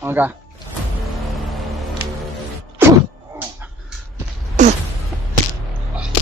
Aga.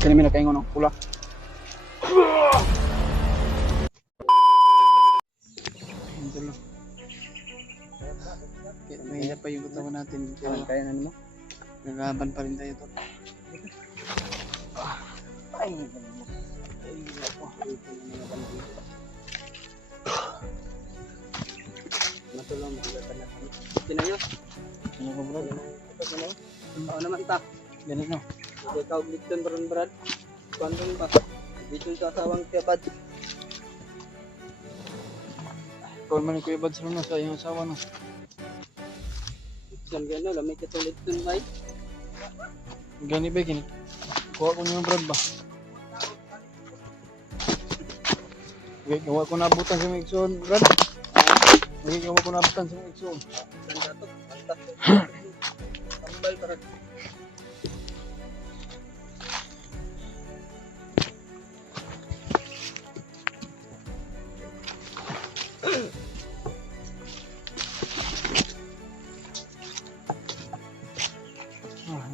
Kani mina kaingon ng pula. Mahirap pa yung katawan natin. Kaya na mo. Naglaban pa rin tayo to. Ay, ako. Matulong mo ba na? Kinanyo? Ano ba bro? Oo naman ta. Ganun no. Ikaw Glikton baron brad. Kuandong ba? Dito sa asawang tiyabad. Ikaw man Kuya Bad sa sa iyong asawa no. Saan gano'n? Lamay ka tulit dun bay. Gani ba gini? Kuha ko niyo brad ba? Okay, gawa ko nabutan sa mga igsoon brad. Okay, gawa ko nabutan sa mga igsoon. Ganda to. Tambal brad.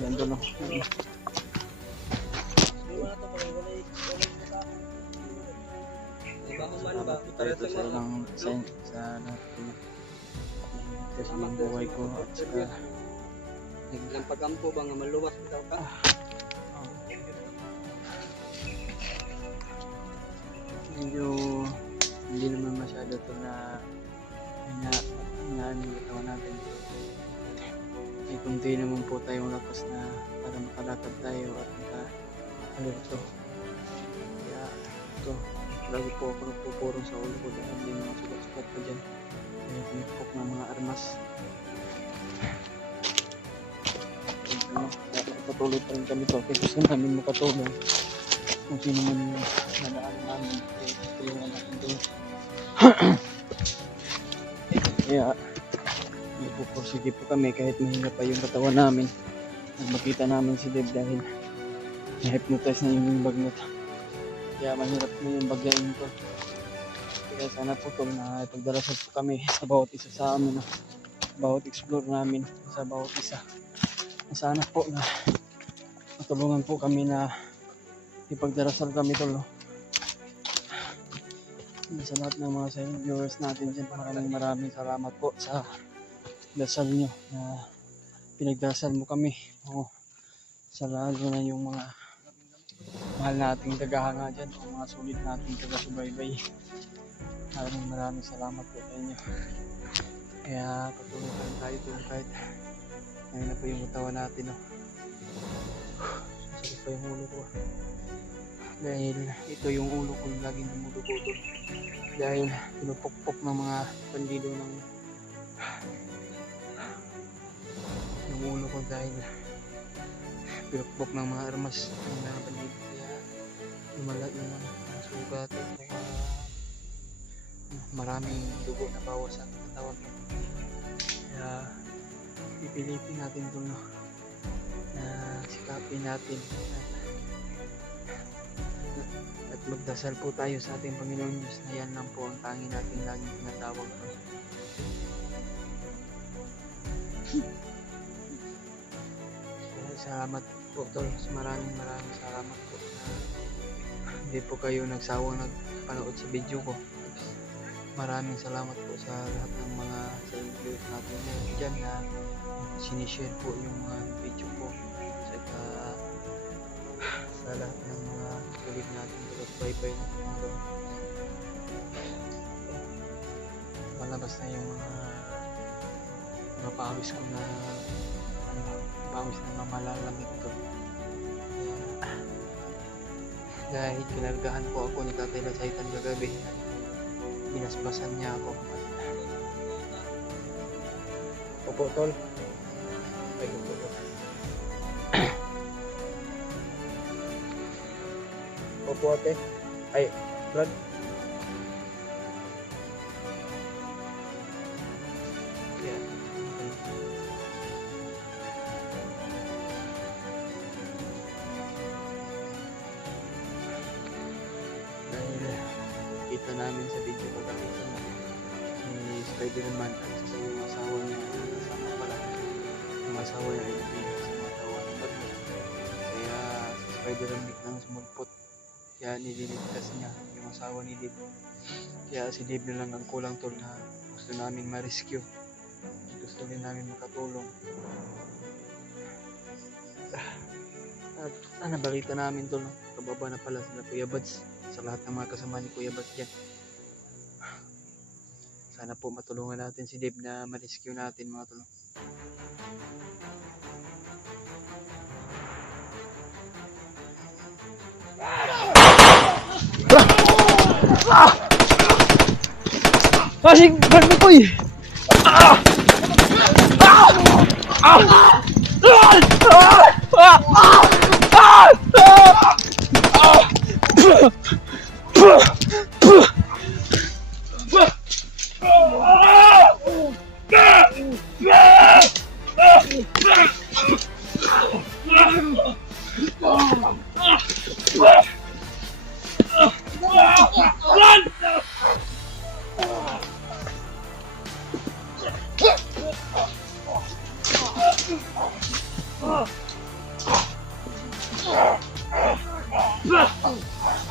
Yan doon. Ito sa ilang sa natin. Ito sa mga buhay ko at saka naglang pagampo ba nga maluwas ikaw ka? Medyo hindi naman masyado ito na hinaan yung katawan natin. May kunti naman po tayong lakas na para makalakad tayo at makakalito. Kaya ito, lagi po ako nagpupurong sa ulo ko dahil may mga sugat-sugat ko dyan. Kaya pinipok ng mga armas. Patuloy pa rin kami to. Kaya gusto namin makatulong. Kung sino man yung nadaan namin. Tulungan natin ito. Kaya nagpupursige po kami kahit mahirap pa yung katawan namin. Makita namin si Deb dahil na-hypnotize na yung bagnot. Kaya mahirap na yung bagyain ko. Kaya sana po ito na ipagdarasal po kami sa bawat isa sa amin. Bawat explore namin sa bawat isa. Sana po na matulungan po kami na ipagdarasal kami ito. Sa lahat ng mga silent viewers natin dyan, maraming salamat po sa dasal nyo na pinagdasal mo kami. Sa lalo na yung mga mahal nating tagahanga dyan o mga sulit nating taga-subaybay. Maraming salamat po sa inyo. Kaya patuloy pa rin tayo doon kahit ngayon na po yung katawan natin. Sasakit pa yung ulo ko. Dahil ito yung ulo ko yung laging dumudukutol. Dahil pinupukpok ng mga bandido ng yung ulo ko dahil pinupukpok ng mga armas ng mga bandido. Kaya lumala yung mga sugat at maraming dugo na bawas sa katawan ko. Kaya pipilitin natin ito na sikapin natin at magdasal po tayo sa ating Panginoon Diyos na yan lang po ang tangi natin laging tinatawag ko. Salamat po tol, maraming salamat po na hindi po kayo nagsawang nagpanood sa video ko. Maraming salamat po sa lahat ng mga viewers natin dyan na sinishare po yung mga video ko sa lahat ng mga kulit natin bye-bye na mga malabas na yung mga pawis ko na pawis na mamalalangit ko. Dahil kinargahan po ako ni Tatay Lasaitan kagabi, binasbasan niya ako. Opo tol. Ay opo tol. Opo ate. Ay Brad. Yeah. Kita namin sa video ko kami si Spider-Man at sa yung asawa niya yung asawa niya ay nabihag sa mga tawa ng bagnot. Kaya si Spider-Man biglang sumulpot. Kaya nililigtas niya yung asawa ni Dave. Kaya si Dave na lang ang kulang tol na gusto namin ma-rescue. Gusto rin namin makatulong. At nabalita namin tol, kababa na pala sila Kuya Bads sa lahat ng mga kasama ni Kuya Bads dyan. Sana po matulungan natin si Dave na ma-rescue natin mga tol. Masih berani kuy.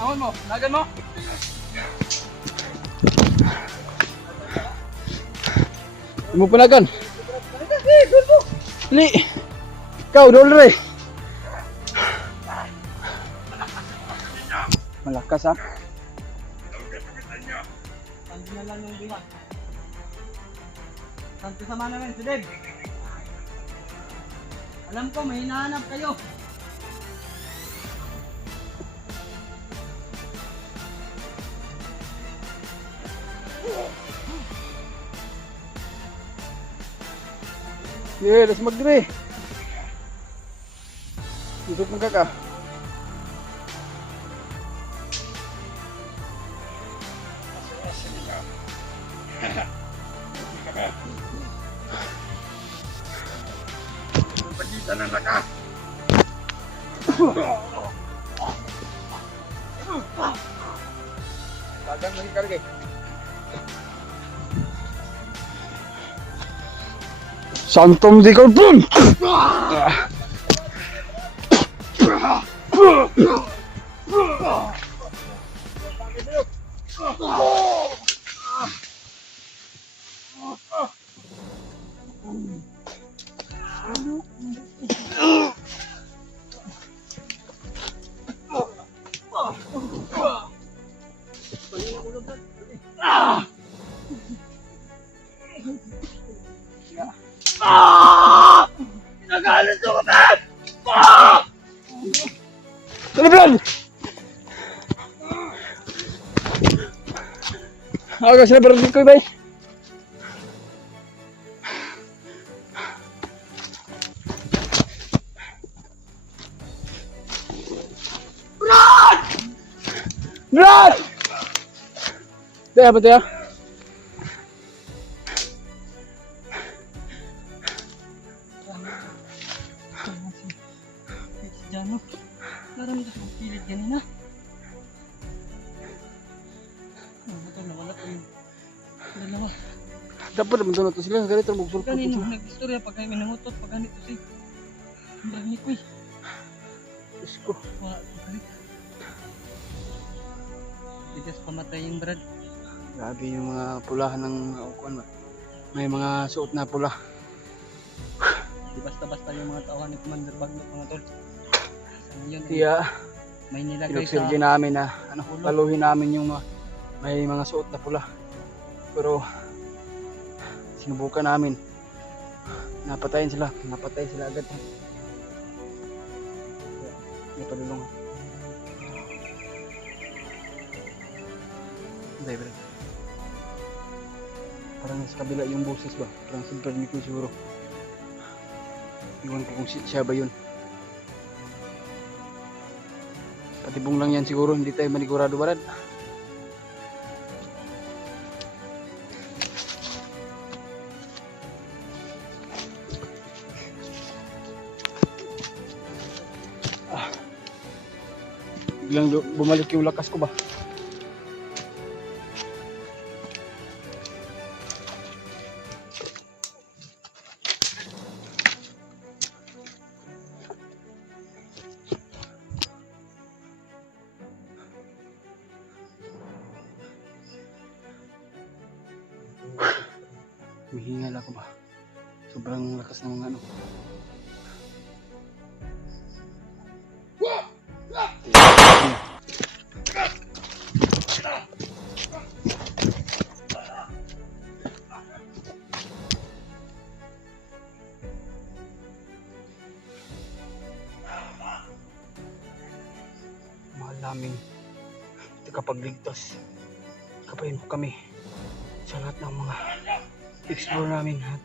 Angon mo, lagan mo. Mo panagan. Li. Kau dulu. Malakas ha. Saan na lang yung bilang? Saan kasama namin si Dave? Alam ko may hinahanap kayo. Yeah, let's magdiri. Duduk mo ka. Pagkita na naka. Tagang lagi karga. Santom di kalbun. Nagalit ko ka ba? Talibran! Agak sila berhenti ko ba? Brad! Brad! Daya ba daya? Jano, parang ito sa kilid ganina. Betul naman ako yun. Dalawa. Dapat naman doon ito sila. Ganito magsulpot. Kanino, nag-istorya pag kayo minangutot. Pag ganito si Brani ko eh. Diyos ko. Pagalit. Tigas pamatay yung Brad. Grabe yung mga pulahan ng ukuan. May mga suot na pula. Di basta-basta yung mga tauhan ni Commander Bagnot mga tol. Kaya may nilagay sa namin na paluhin namin yung may mga suot na pula. Pero sinubukan namin. Napatay sila agad. May padulong. Hindi ba? Parang sa kabila yung boses ba? Parang sa Brad ko siguro. Iwan ko kung siya ba yun. Patibong lang yan siguro, hindi tayo manigurado Brad. Biglang bumalik yung lakas ko ba? Humihingal ako ba? Sobrang lakas ng mga ano. Mahal namin tagapagligtas. Kapain po kami sa lahat ng mga explore namin at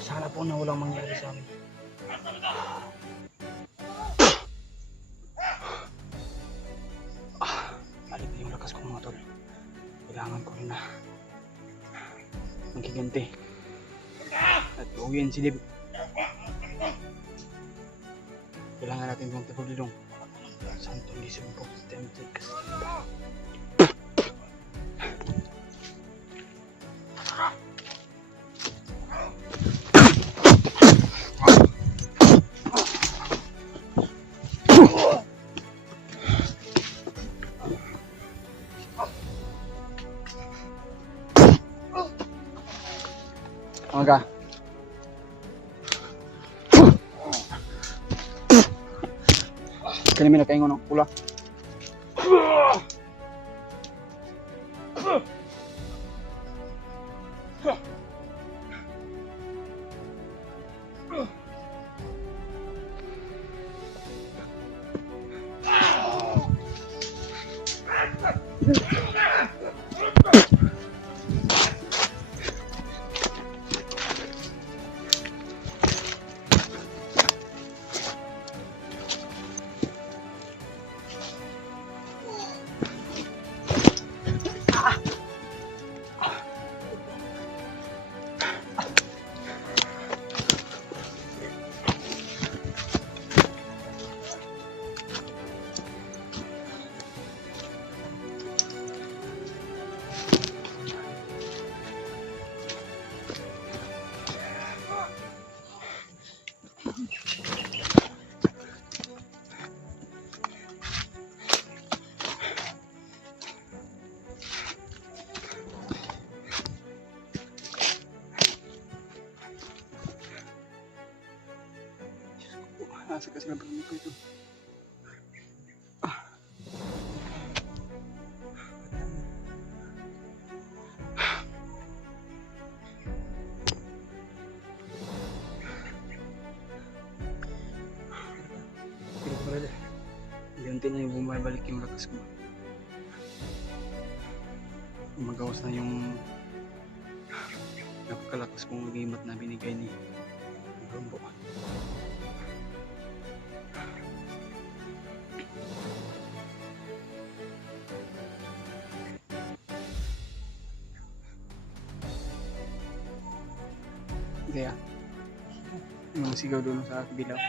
sana po na walang mangyari sa amin. Balik na yung lakas ko mga tol. Kailangan ko rin na magkiganti at uwiin si Dib. Kailangan natin ng tapulilong. Santo Lisong po tempted kasi Aga. Kani mina kaingon ng pula. Nasa kasi nabalang ko ito. Pero pala, ganti na yung bumabalik yung lakas ko. Magawas na yung napakalakas kong agimat na binigay ni Rumbo. Kaya, yung sigaw doon sa bilaw.